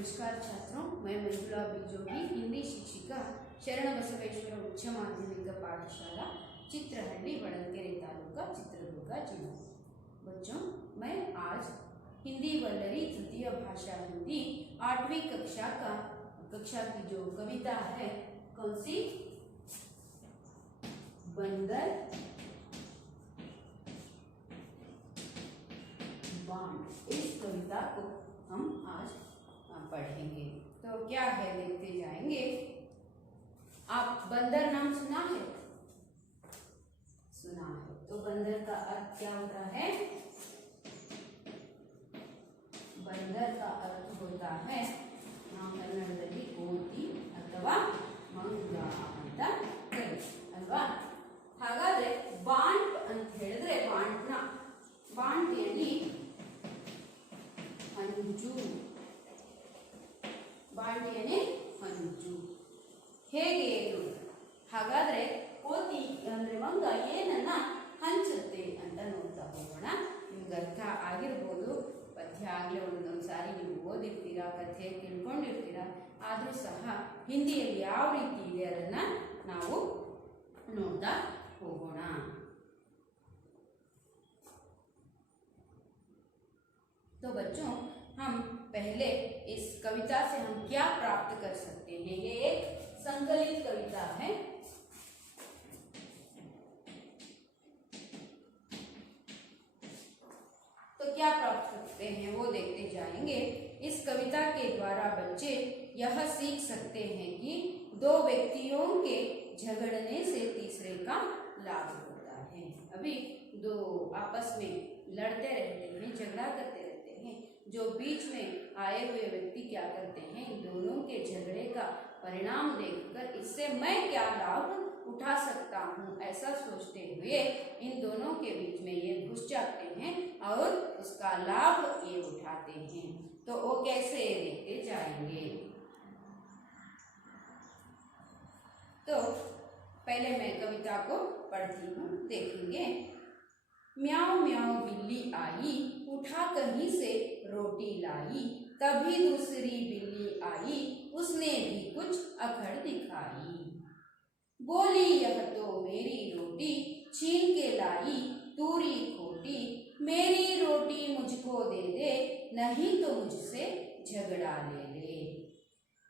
नमस्कार छात्रों, मैं मंजुला बीजोगी, हिंदी शिक्षिका, शरण बसवेश्वर उच्च माध्यमिक पाठशाला चित्रहंडी वड़नकेरे तालुका चित्रदुर्ग जिला। बच्चों, मैं आज हिंदी वल्लरी तृतीय भाषा हिंदी 8वीं कक्षा की जो कविता है, कौन सी? बंदर बांट, इस कविता को हम आज पढ़ेंगे। तो क्या है देखते जाएंगे। आप बंदर नाम सुना है? सुना है। तो बंदर का अर्थ क्या होता है? बंदर का अर्थ होता है ನಾವು ಕನ್ನಡದಲ್ಲಿ ಕೋತಿ ಅಥವಾ ಮಂಗ ಅಂತ ಕರೀತೀವಿ ಅಲ್ವಾ? ಹಾಗಾದ್ರೆ ಬಾಂಟ್ ಅಂತ ಹೇಳಿದ್ರೆ ಬಾಂಟಿಯಲ್ಲಿ ಹಂಜು, ಬಾಂಟಿಯನೇ ಹಂಜು. ಹೇಗೆ ಇದು? ಹಾಗಾದ್ರೆ ಕೋತಿ ಅಂದ್ರೆ ಮಂಗ ಏನನ್ನ ಹಂಚುತ್ತೆ ಅಂತ ನೋಡ್ತಾ ಹೋಗೋಣ. ನಿಮ್ಗೆ ಅರ್ಥ ಆಗಿರ್ಬೋದು. ಪದ್ಯ ಆಗಲೇ ಒಂದೊಂದು ಸಾರಿ ನೀವು ಓದಿರ್ತೀರಾ, ಕಥೆ ತಿಳ್ಕೊಂಡಿರ್ತೀರಾ. ಆದರೂ ಸಹ ಹಿಂದಿಯಲ್ಲಿ ಯಾವ ರೀತಿ ಇದೆ ಅದನ್ನ ನಾವು ನೋಡ್ತಾ ಹೋಗೋಣ. तो बच्चों, हम पहले इस कविता से हम क्या प्राप्त कर सकते हैं? ये एक संकलित कविता है. तो क्या प्राप्त करते हैं वो देखते जाएंगे. इस कविता के द्वारा बच्चे यह सीख सकते हैं कि दो व्यक्तियों के झगड़ने से तीसरे का लाभ होता है. अभी दो आपस में लड़ते रहते हैं, झगड़ा करते रहते हैं. जो बीच में आए हुए व्यक्ति क्या करते हैं? इन दोनों के झगड़े का परिणाम देखकर इससे मैं क्या लाभ उठा सकता हूँ, ऐसा सोचते हुए इन दोनों के बीच में ये घुस जाते हैं और उसका लाभ ये उठाते हैं. तो वो कैसे देखते जाएंगे. तो पहले मैं कविता को पढ़ती हूँ, देखेंगे. म्याऊ म्याऊ बिल्ली आई, उठा कहीं से रोटी लाई. तभी दूसरी बिल्ली आई, उसने भी कुछ अकड़ दिखाई. बोली यह तो मेरी रोटी, छीन के लाई तूरी खोटी. मेरी रोटी मुझको दे दे, नहीं तो मुझसे झगड़ा ले ले.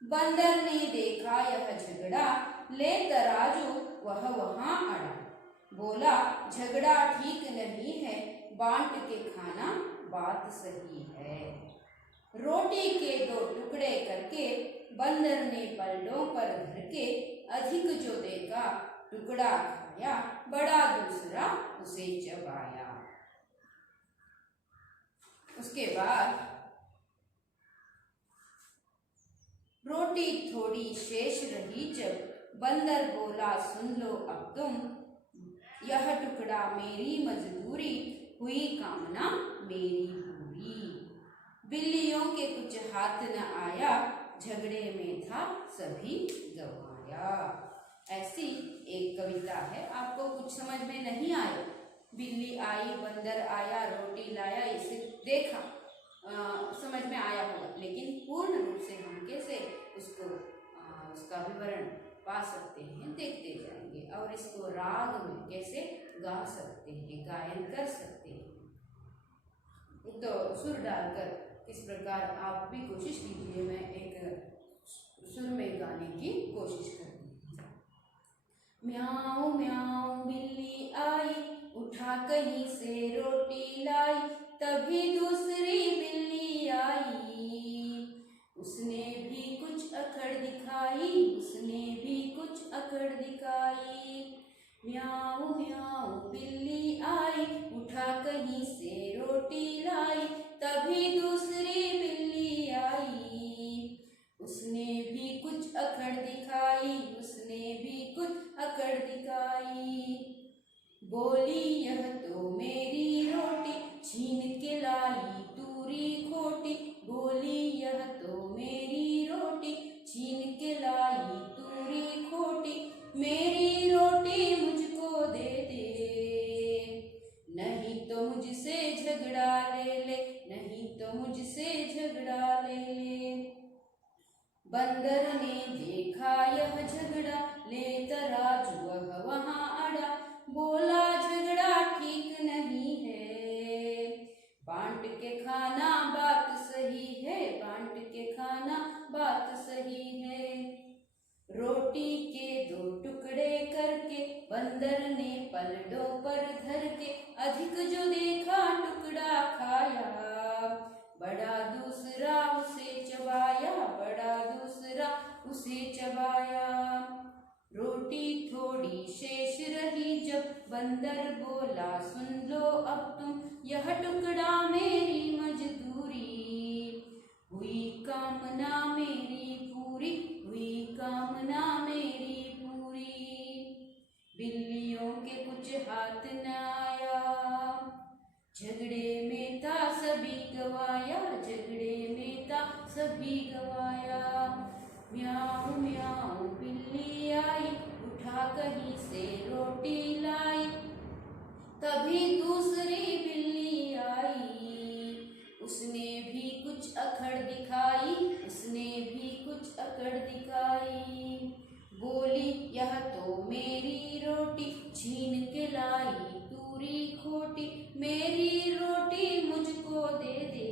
बंदर ने देखा यह झगड़ा, ले तराजू वह वहां अड़ा. बोला झगड़ा ठीक नहीं है, बांट के खाना बात सही है. रोटी के दो टुकड़े करके बंदर ने पलटों पर धर के अधिक जो देखा टुकड़ा खाया, बड़ा दूसरा उसे चबाया. उसके बाद रोटी थोड़ी शेष रही जब बंदर बोला सुन लो अब तुम, यह टुकड़ा मेरी मजदूरी, हुई कामना मेरी पूरी. बिल्लियों के कुछ हाथ न आया, झगड़े में था सभी गवाया. ऐसी एक कविता है. आपको कुछ समझ में नहीं आया? बिल्ली आई, बंदर आया, रोटी लाया, इसे देखा, समझ में आया होगा. लेकिन पूर्ण रूप से हम कैसे उसका विवरण पा सकते हैं देखते जाएंगे. और इसको राग में कैसे गा सकते हैं, गायन कर सकते हैं. तो सुर डालकर किस प्रकार आप भी कोशिश कीजिए. मैं एक सुर में गाने की कोशिश करती हूँ. म्याऊ म्याऊ बिल्ली आई, उठा कहीं से रोटी लाई. तभी दूसरी बिल्ली आई, उसने भी कुछ अकड़ दिखाई, उसने भी कुछ अकड़ दिखाई. म्याऊ म्याऊ बिल्ली आई, उठा कहीं से रोटी लाई. तभी दूसरी बिल्ली आई, उसने भी कुछ अकड़ दिखाई, उसने भी कुछ अकड़ दिखाई. बोली यह तो मेरी रोटी, छीन के लाई तूरी खोटी. बोली यह तो मेरी रोटी, छीन के लाई तूरी खोटी. मेरी रोटी मुझको दे दे, नहीं तो मुझसे झगड़ा ले ले, नहीं तो मुझसे झगड़ा ले ले. बंदर ने देखा यह झगड़ा, ले तराजू वह वहां अड़ा, बोला झगड़ा ठीक नहीं है, बांट के खाना बात सही है, बांट के खाना बात सही है। रोटी के दो टुकड़े करके बंदर ने पलड़ों पर धर के, अधिक जो देखा टुकड़ा खाया, बड़ा दूसरा उसे चबाया, बड़ा दूसरा उसे चबाया। रोटी थोड़ी शेष रही जब बंदर बोला सुन लो अब तुम, यह टुकड़ा मेरी मजदूरी, हुई कामना मेरी पूरी, हुई कामना मेरी पूरी। बिल्लियों के कुछ हाथ न आया, झगड़े में था सभी गवाया, झगड़े में था सभी गवाया। म्याऊं म्याऊं बिल्ली आई, उठा कहीं से रोटी लाई, तभी दूसरी बिल्ली आई, उसने भी कुछ अकड़ दिखाई, उसने भी कुछ अकड़ दिखाई। बोली यह तो मेरी रोटी, छीन के लाई तूरी खोटी, मेरी रोटी मुझको दे दे,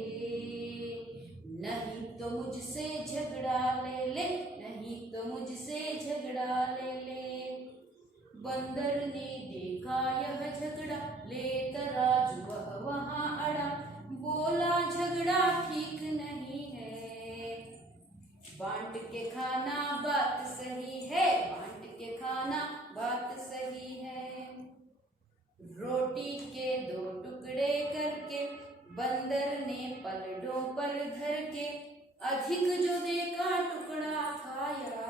नहीं तो मुझसे झगड़ा ले ले, नहीं तो मुझसे झगड़ा ले ले। बंदर ने देखा यह झगड़ा, ले तराजू वह वहां अड़ा, बोला झगड़ा ठीक नहीं है, बांट के खाना बात सही है, बांट के खाना बात सही है। रोटी के दो टुकड़े करके बंदर ने पलड़ों पर धर के, अधिक जो देखा टुकड़ा खाया,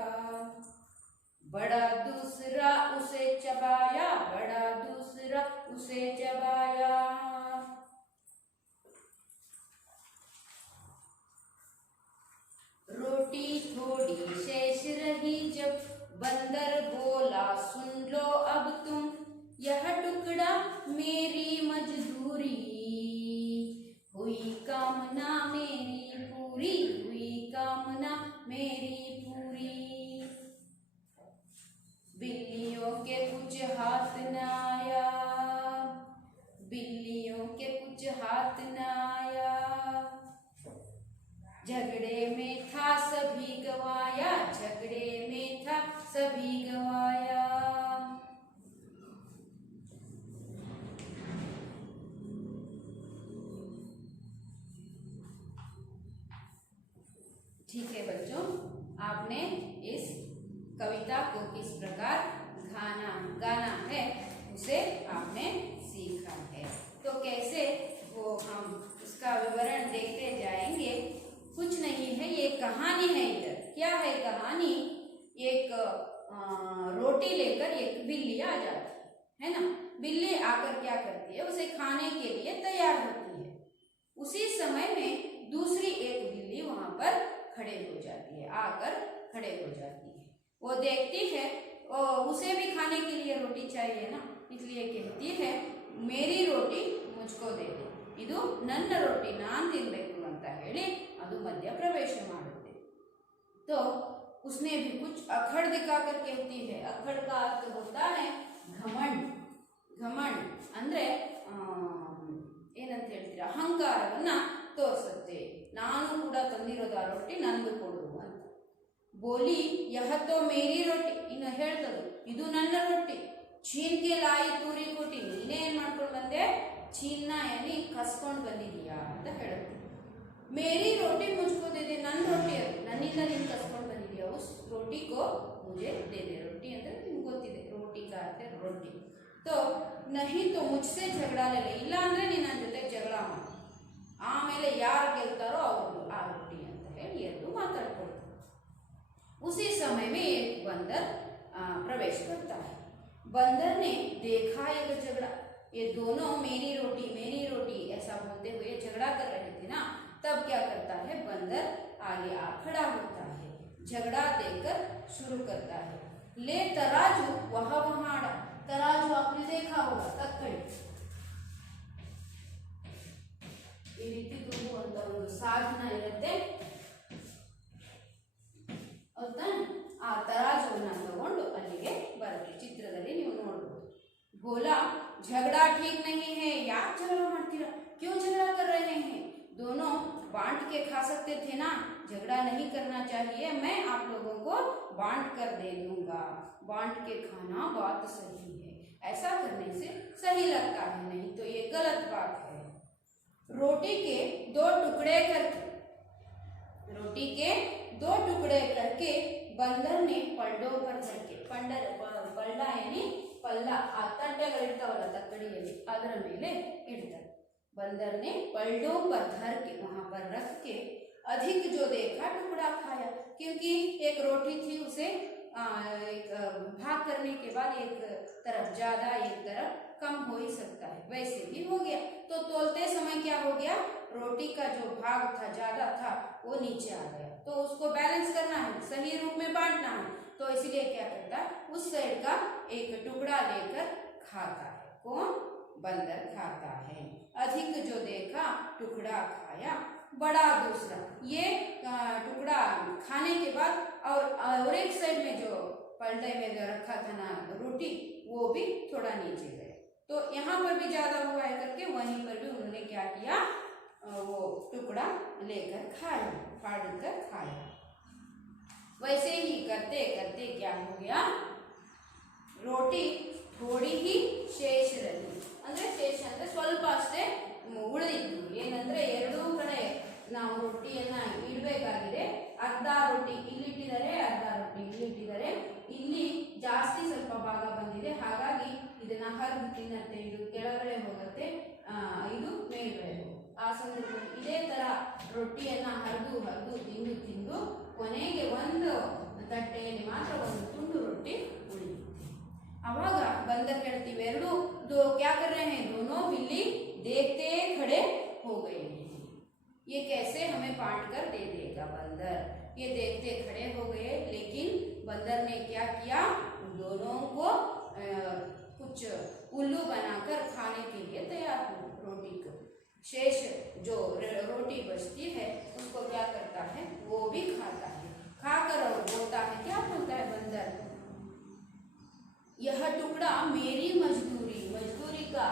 बड़ा दूसरा उसे चबाया, बड़ा दूसरा उसे चबाया। रोटी थोड़ी शेष रही जब बंदर बोला सुन लो अब तुम, यह टुकड़ा मेरी मजदूरी, हुई कामना मेरी पूरी, हुई कामना मेरी पूरी। बिल्लियों के कुछ हाथ न आया, बिल्लियों के कुछ हाथ न आया, झगड़े में था सभी गवाया, झगड़े में था सभी गवाया। ठीक है बच्चों, आपने इस कविता को किस प्रकार गाना है उसे आपने सीखा है। तो कैसे वो हम उसका विवरण देखते जाएंगे। कुछ नहीं है, ये कहानी है। इधर क्या है कहानी, एक रोटी लेकर एक बिल्ली आ जाती है ना। बिल्ली आकर क्या करती है, उसे खाने के लिए तैयार होती है। उसी समय में दूसरी एक बिल्ली वहां पर खड़े हो जाती है, आकर खड़े हो जाती है। वो देखती है उसे भी खाने के लिए रोटी चाहिए ना, इसलिए कहती है मेरी रोटी मुझको दे दे, ಇದು ನನ್ನ रोटी ನಾನು ತಿನ್ನಬೇಕು ಅಂತ ಹೇಳಿ ಅದು मध्य प्रवेश ಮಾಡುತ್ತೆ। तो उसने भी कुछ अखड़ दिखाकर कहती है। अखड़ का अर्थ होता है घमंड। घमंड ಅಂದ್ರೆ ಏನಂತ ಹೇಳ್ತೀರಾ, ಅಹಂಕಾರವನ್ನ ತೋರಿಸುತ್ತೆ। ನಾನು ಕೂಡ ತಂದಿರೋದು ಆ ರೊಟ್ಟಿ ನಂದು ಕೊಡು ಅಂತ। ಬೋಲಿ ಯಹ ತೋ ಮೇರಿ ರೊಟ್ಟಿ, ಇನ್ನು ಹೇಳ್ತದು ಇದು ನನ್ನ ರೊಟ್ಟಿ, छीन के लाई तूरी कोटी, ನೀನೇ ಏನ್ ಮಾಡ್ಕೊಂಡು ಬಂದೆ, छीनना यानी ಕಸ್ಕೊಂಡು ಬಂದಿದೀಯಾ ಅಂತ ಹೇಳುತ್ತೆ। मेरी रोटी मुझको दे दे, ನನ್ನ रोटी ಅದು, ನನ್ನಿಂದ ನೀನು ಕಸ್ಕೊಂಡು ಬಂದಿದೀಯಾ, ಉಸ್ रोटी को मुझे दे दे। रोटी ಅಂದ್ರೆ ನಿಮ್ಗೆ ಗೊತ್ತಿದೆ, रोटी का अर्थ है रोटी। तो नहीं तो मुझसे झगड़ा ले ले, ಇಲ್ಲ ಅಂದ್ರೆ ನೀನು ನನ್ನ ಜೊತೆ ಜಗಳ ಮಾಡು, ಆಮೇಲೆ ಯಾರು ಗೆಲ್ತಾರೋ ಅವರು ಆ रोटी ಅಂತ ಹೇಳಿ ಎರಡು ಮಾತಾಡ್ಕೊಳ್ತಾರೆ। उसी समय में एक बंदर प्रवेश करता है। बंदर ने देखा एक झगड़ा, ये दोनों मेरी रोटी ऐसा बोलते हुए झगड़ा कर रहे थे ना। तब क्या करता है, बंदर आगे आ खड़ा होता है, झगड़ा देकर शुरू करता है। ले तराजू वह वहां आड़ा, तराजू आपने देखा होगा, तक्कड़ी, ಈ ರೀತಿ ತುಂಬುವಂತ ಒಂದು ಸಾಧನ ಇರುತ್ತೆ। बोला झगड़ा ठीक नहीं है, यार झगड़ा मत करो, क्यों झगड़ा कर रहे हैं, दोनों बांट के खा सकते थे ना, झगड़ा नहीं करना चाहिए, मैं आप लोगों को बांट कर दे दूंगा, बांट के खाना बात सही है, ऐसा करने से सही लगता है, नहीं तो ये गलत बात है। रोटी के दो टुकड़े करके, रोटी के दो टुकड़े करके बंदर ने पलड़ों पर करके, पल्ला यानी पल्ला आ तಟ್ಟೆಗಳಿರ್ತಾವಲ್ಲ ತಕ್ಕಡಿಯಲ್ಲಿ ಅದರ ಮೇಲೆ ಇಡ್ತಾರೆ, बंदर ने पलड़ों पर धर के वहां पर रख के अधिक जो देखा टुकड़ा खाया, क्योंकि एक रोटी थी उसे भाग करने के बाद एक तरफ ज्यादा एक तरफ कम हो ही सकता है, वैसे भी हो गया, तो तोलते समय क्या हो गया, रोटी का जो भाग था ज्यादा था वो नीचे आ गया, तो उसको बैलेंस करना है, सही रूप में बांटना है, तो इसलिए क्या करता है, उस साइड का एक टुकड़ा लेकर खाता है, कौन, बंदर खाता है। अधिक जो देखा टुकड़ा खाया, बड़ा दूसरा, ये टुकड़ा खाने के बाद और एक साइड में जो पलटे में जो रखा था ना रोटी, वो भी थोड़ा नीचे गया, तो यहाँ पर भी ज्यादा हुआ है करके वहीं पर भी उन्होंने क्या किया, वो टुकड़ा लेकर खाया, फाड़ कर खाया। वैसे ही करते करते क्या हो गया, रोटी थोड़ी ही ಶೇಷ रही, ಅಂದ್ರೆ ಶೇಷ ಅಂದ್ರೆ ಸ್ವಲ್ಪ ಅಷ್ಟೇ ಉಳಿದಿತ್ತು, ಏನಂದ್ರೆ ಎರಡೂ ಕಡೆ ನಾವು ರೊಟ್ಟಿಯನ್ನ ಇಡಬೇಕಾಗಿದೆ, ಅರ್ಧ ರೊಟ್ಟಿ ಇಲ್ಲಿಟ್ಟಿದ್ದಾರೆ, ಅರ್ಧ ರೊಟ್ಟಿ ಇಲ್ಲಿಟ್ಟಿದ್ದಾರೆ, ಇಲ್ಲಿ ಜಾಸ್ತಿ ಸ್ವಲ್ಪ ಭಾಗ ಬಂದಿದೆ, ಹಾಗಾಗಿ ಇದನ್ನ ಹರಿದು ತಿನ್ನತ್ತೆ, ಇದು ಕೆಳಗಡೆ ಹೋಗುತ್ತೆ, ಇದು ಮೇಲ್ಗಡೆ ಹೋಗುತ್ತೆ, ಆ ಸಂದರ್ಭದಲ್ಲಿ ಇದೇ ತರ ರೊಟ್ಟಿಯನ್ನ ಹರಿದು ಹರಿದು ತಿಂದು ತಿಂದು ಕೊನೆಗೆ ಒಂದು ತಟ್ಟೆಯಲ್ಲಿ ಮಾತ್ರ ಒಂದು ತುಂಡು ರೊಟ್ಟಿ ಉಳಿಯುತ್ತೆ। आवाज बंदर कहती वेरडू दो क्या कर रहे हैं, दोनों बिल्ली देखते खड़े हो गए हैं, ये कैसे हमें बांट कर दे देगा बंदर, ये देखते खड़े हो गए, लेकिन बंदर ने क्या किया, दोनों को कुछ उल्लू बनाकर खाने के लिए तैयार हो, रोटी को शेष जो रोटी बचती है उसको क्या करता है, वो भी खाता है, खाकर और बोलता है, क्या बोलता है बंदर, यह टुकड़ा मेरी मजदूरी, मजदूरी का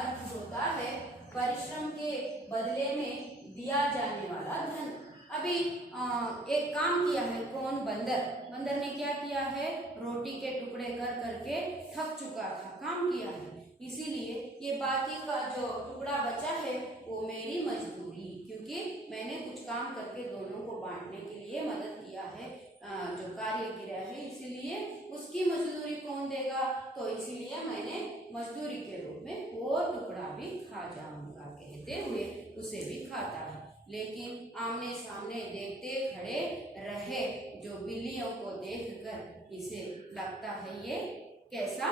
अर्थ होता है परिश्रम के बदले में दिया जाने वाला धन। अभी एक काम किया है, कौन, बंदर, बंदर ने क्या किया है, रोटी के टुकड़े कर करके थक चुका था, काम किया है, इसीलिए ये बाकी का जो टुकड़ा बचा है वो मेरी मजदूरी, क्योंकि मैंने कुछ काम करके दोनों को बांटने के लिए मदद किया है, जो कार्य किया है, इसीलिए उसकी मजदूरी कौन देगा, तो इसीलिए मैंने मजदूरी के रूप में वो टुकड़ा भी खा जाऊंगा, कहते हुए उसे भी खाता है। लेकिन आमने सामने देखते खड़े रहे जो बिल्लियों को देखकर इसे लगता है ये कैसा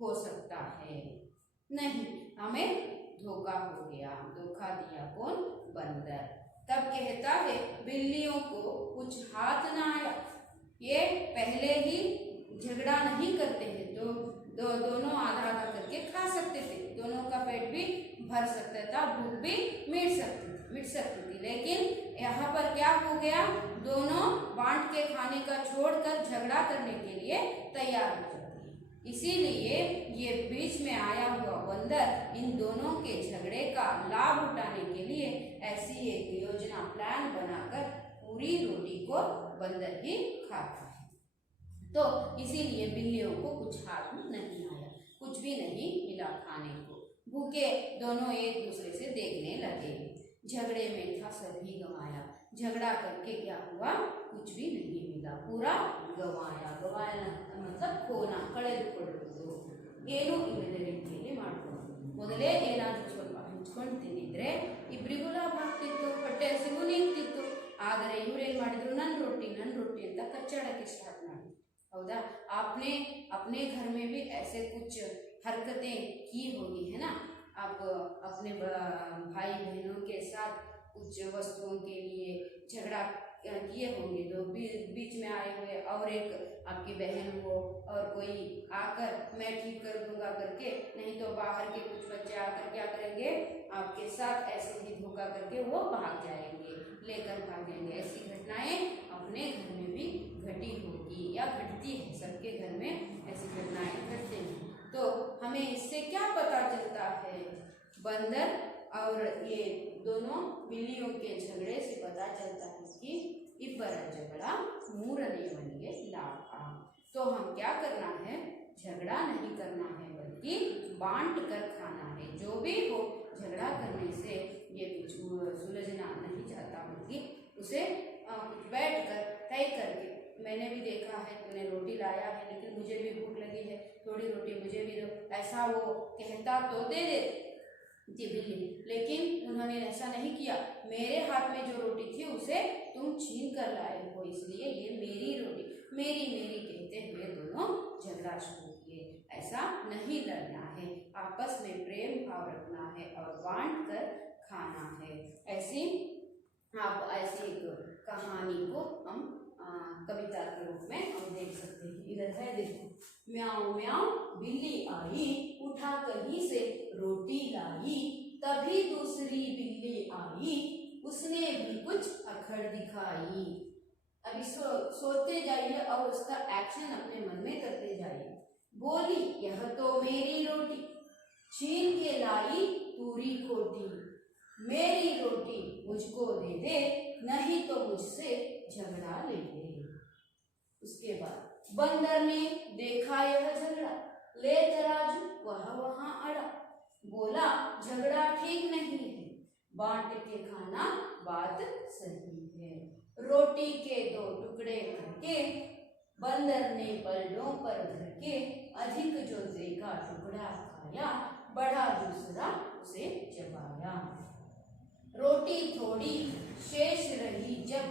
हो सकता है, नहीं, हमें धोखा हो गया, धोखा दिया कौन, बंदर। तब कहता है बिल्लियों को कुछ हाथ ना आया, ये पहले ही झगड़ा नहीं करते हैं, तो दोनों आधा आधा करके खा सकते थे, दोनों का पेट भी भर सकता था, भूख भी मिट सकती थी, लेकिन यहाँ पर क्या हो गया, दोनों बांट के खाने का छोड़कर झगड़ा करने के लिए तैयार हो जाते हैं, इसीलिए ये बीच में आया हुआ बंदर इन दोनों के झगड़े का लाभ उठाने के लिए ऐसी एक योजना प्लान बनाकर पूरी रोटी को बंदर ही खाता है, तो इसीलिए बिल्लियों को कुछ हाथ में नहीं आया, कुछ भी नहीं मिला खाने को, भूखे दोनों एक दूसरे से देखने लगे, झगड़े में था सभी गंवाया, झगड़ा करके क्या हुआ, कुछ भी नहीं मिला, पूरा गंवाया, गंवाया मतलब खोना, ಕಳೆದುಕೊಳ್ಳುವುದು, ಏನು ಇಲ್ಲದ ರೀತಿಯಲ್ಲಿ ಮಾಡ್ಕೊಂಡು, ಮೊದಲೇ ಏನಾದರೂ ಸ್ವಲ್ಪ ಹಂಚ್ಕೊಂಡು ತಿಂದಿದ್ರೆ ಇಬ್ಬರಿಗೂ ಲಾಭ ಆಗ್ತಿತ್ತು, ಹೊಟ್ಟೆ ಹಸಿವು ನಿಂತಿತ್ತು, ಆದರೆ ಇವ್ರೇನ್ ಮಾಡಿದ್ರು, ನನ್ನ ರೊಟ್ಟಿ ಅಂತ ಕಚ್ಚಾಡಕ್ಕೆ ಸ್ಟಾರ್ಟ್ ಮಾಡಿದ್ರು, हौदा। आपने अपने घर में भी ऐसे कुछ हरकतें की होगी, है ना, आप अपने भाई बहनों के साथ कुछ वस्तुओं के लिए झगड़ा किए होंगे, तो बीच में आए हुए और एक आपकी बहन हो और कोई आकर मैं ठीक कर दूंगा करके, नहीं तो बाहर के कुछ बच्चे आकर क्या करेंगे, आपके साथ ऐसे ही धोखा करके वो भाग जाएंगे, लेकर भाग जाएंगे, ऐसी घटनाएं अपने घर में भी घटी होगी या घटती है, सबके घर में ऐसी घटनाएं घटती हैं, तो हमें इस बंदर और ये दोनों बिल्लियों के झगड़े से पता चलता है कि इब्बर झगड़ा मूरने बनिए लाभ। तो हम क्या करना है, झगड़ा नहीं करना है बल्कि बांट कर खाना है। जो भी हो, झगड़ा करने से ये कुछ सुलझना नहीं चाहता, बल्कि उसे कुछ बैठ कर तय करके, मैंने भी देखा है, तूने रोटी लाया है लेकिन मुझे भी भूख लगी है, थोड़ी रोटी मुझे भी दो, ऐसा वो कहता तो दे देती बिल्ली, लेकिन उन्होंने ऐसा नहीं किया। मेरे हाथ में जो रोटी थी उसे तुम छीन कर लाए हो, इसलिए ये मेरी रोटी, मेरी मेरी कहते हुए दोनों झगड़ा शुरू किए। ऐसा नहीं लड़ना है, आपस में प्रेम भाव रखना है और बांट कर खाना है। ऐसी आप ऐसी एक कहानी को हम कविता के रूप में हम देख सकते हैं। इधर है, देखो, म्याऊं म्याऊं बिल्ली आई, उठा कहीं से रोटी लाई, तभी दूसरी बिल्ली आई, उसने भी कुछ अखड़ दिखाई। अभी सोचते जाइए और उसका एक्शन अपने मन में करते जाइए। बोली, यह तो मेरी रोटी, छीन के लाई पूरी खोटी, मेरी रोटी मुझको दे दे, नहीं तो मुझसे झगड़ा ले ले। उसके बाद बंदर ने देखा यह झगड़ा, ले तराजू वह वहां अड़ा, बोला झगड़ा ठीक नहीं है, बांट के खाना बात सही है। रोटी के दो टुकड़े करके बंदर ने पलड़ों पर धर के, अधिक जो देखा टुकड़ा खाया, बढ़ा दूसरा उसे चबाया। रोटी थोड़ी शेष रही जब,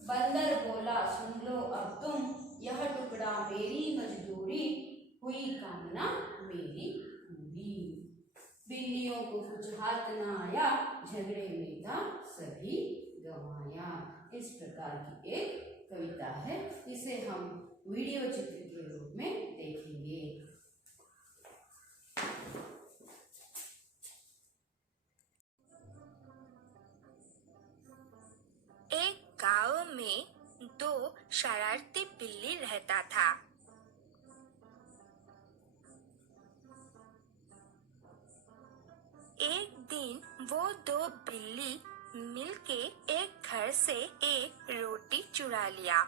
बंदर बोला सुन लो अब तुम, यह टुकड़ा मेरी मजदूरी, हुई कामना मेरी पूरी। बिल्लियों को कुछ हाथ न आया, झगड़े में था सभी गंवाया। इस प्रकार की एक कविता है, इसे हम वीडियो चित्र के रूप में देखेंगे। एक गांव में दो शरारती बिल्ली रहता था। एक दिन वो दो बिल्ली मिलके एक घर से एक रोटी चुरा लिया।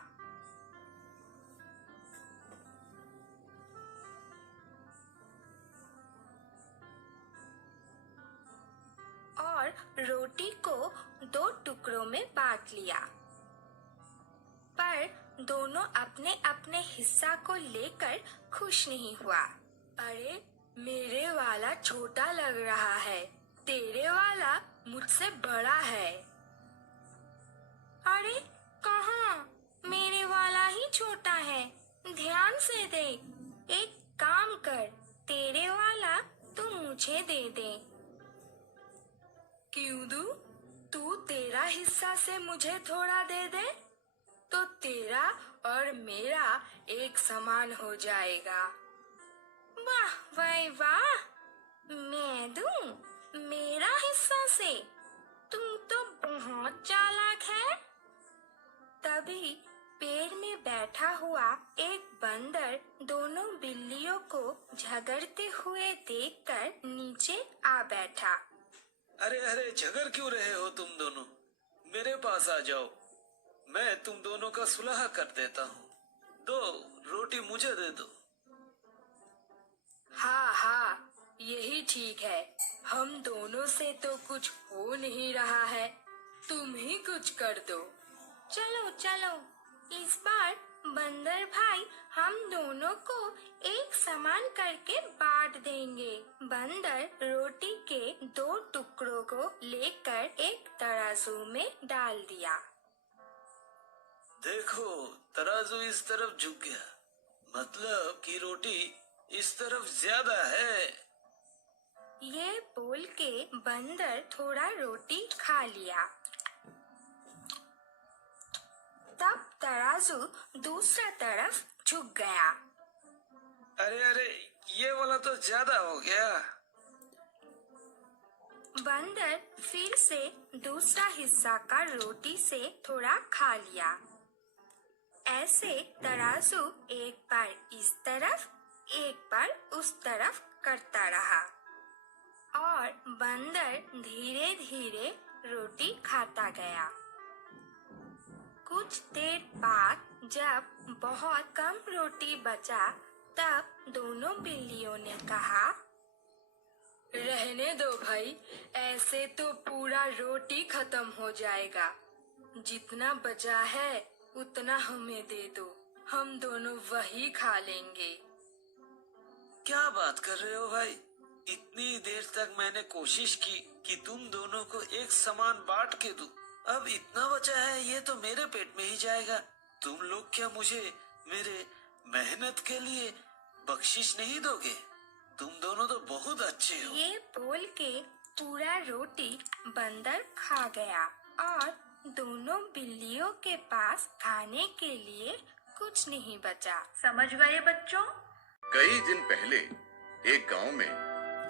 और रोटी को दो टुकड़ों में बांट लिया। पर दोनों अपने अपने हिस्सा को लेकर खुश नहीं हुआ। अरे, मेरे वाला छोटा लग रहा है, तेरे वाला मुझसे बड़ा है। अरे कहाँ, मेरे वाला ही छोटा है, ध्यान से देख। एक काम कर, तेरे वाला तू मुझे दे दे। क्यों दूं? तू तेरा हिस्सा से मुझे थोड़ा दे दे, तो तेरा और मेरा एक समान हो जाएगा। वाह वाह वाह, मैं दूं मेरा हिस्सा से? तू तो बहुत चालाक है। तभी पेड़ में बैठा हुआ एक बंदर दोनों बिल्लियों को झगड़ते हुए देखकर नीचे आ बैठा। अरे अरे, झगड़ क्यों रहे हो तुम दोनों? मेरे पास आ जाओ, मैं तुम दोनों का सुलह कर देता हूँ। दो रोटी मुझे दे दो। हाँ हाँ, यही ठीक है। हम दोनों से तो कुछ हो नहीं रहा है, तुम ही कुछ कर दो। चलो चलो, इस बार बंदर भाई हम दोनों को एक समान करके बांट देंगे। बंदर रोटी के दो टुकड़ों को लेकर एक तराजू में डाल दिया। देखो, तराजू इस तरफ झुक गया, मतलब कि रोटी इस तरफ ज्यादा है। ये बोल के बंदर थोड़ा रोटी खा लिया। तब तराजू दूसरा तरफ झुक गया। अरे अरे, ये वाला तो ज्यादा हो गया। बंदर फिर से दूसरा हिस्सा का रोटी से थोड़ा खा लिया। ऐसे तराजू एक बार इस तरफ एक बार उस तरफ करता रहा और बंदर धीरे धीरे रोटी खाता गया। कुछ देर बाद जब बहुत कम रोटी बचा, तब दोनों बिल्लियों ने कहा, रहने दो भाई, ऐसे तो पूरा रोटी खत्म हो जाएगा। जितना बचा है उतना हमें दे दो, हम दोनों वही खा लेंगे। क्या बात कर रहे हो भाई? इतनी देर तक मैंने कोशिश की कि तुम दोनों को एक समान बांट के दूं। अब इतना बचा है, ये तो मेरे पेट में ही जाएगा। तुम लोग क्या मुझे मेरे मेहनत के लिए बख्शिश नहीं दोगे? तुम दोनों तो बहुत अच्छे हो। ये बोल के पूरा रोटी बंदर खा गया और दोनों बिल्लियों के पास खाने के लिए कुछ नहीं बचा। समझ गए बच्चों? कई दिन पहले एक गांव में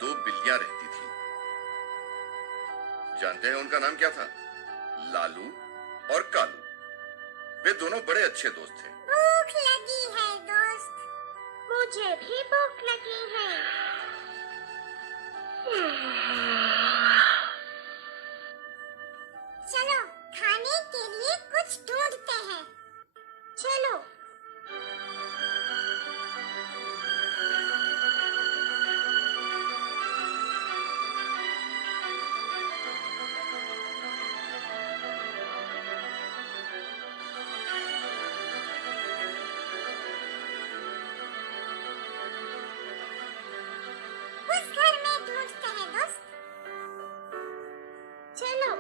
दो बिल्लियां रहती थीं। जानते हैं उनका नाम क्या था? लालू और कालू। वे दोनों बड़े अच्छे दोस्त थे। भूख लगी है दोस्त। मुझे भी भूख लगी है। चलो खाने के लिए कुछ ढूंढते हैं। चलो। उस घर में ढूंढते हैं दोस्त। चलो।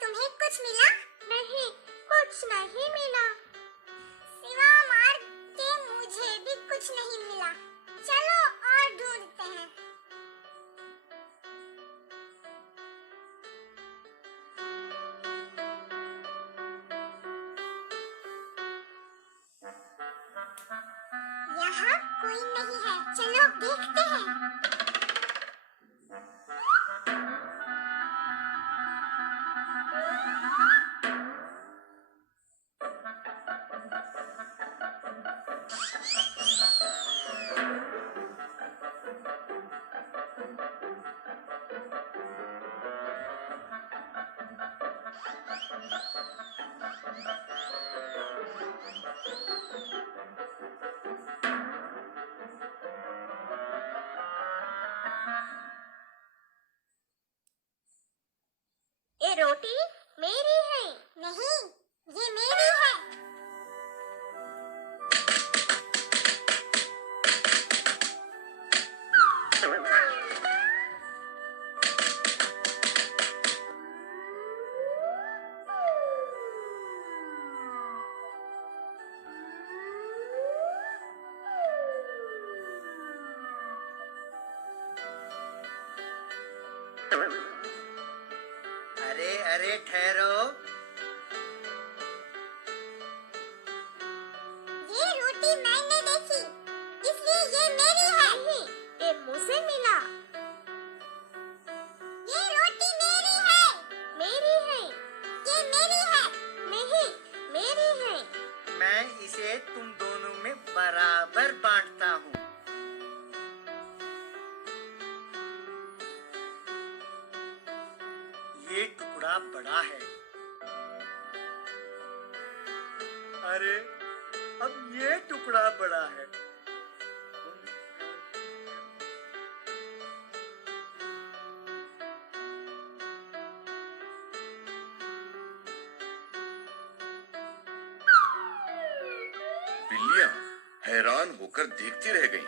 तुम्हें कुछ मिला? नहीं, कुछ नहीं मिला। सिवा मार के मुझे भी कुछ नहीं मिला। चलो और ढूंढते हैं। यहाँ कोई नहीं है। चलो देखते हैं। ये रोटी मेरी है। नहीं, ये मेरी है। अरे अरे ठहरो। ये रोटी मैंने देखी, इसलिए ये मेरी है। नहीं, ये मुझे मिला। ये रोटी मेरी है। मेरी है। ये मेरी है। नहीं, मेरी है। मैं इसे तुम दोनों में बराबर बांटता हूँ। ये टुकड़ा बड़ा है। अरे अब ये टुकड़ा बड़ा है। बिल्लियां हैरान होकर देखती रह गईं।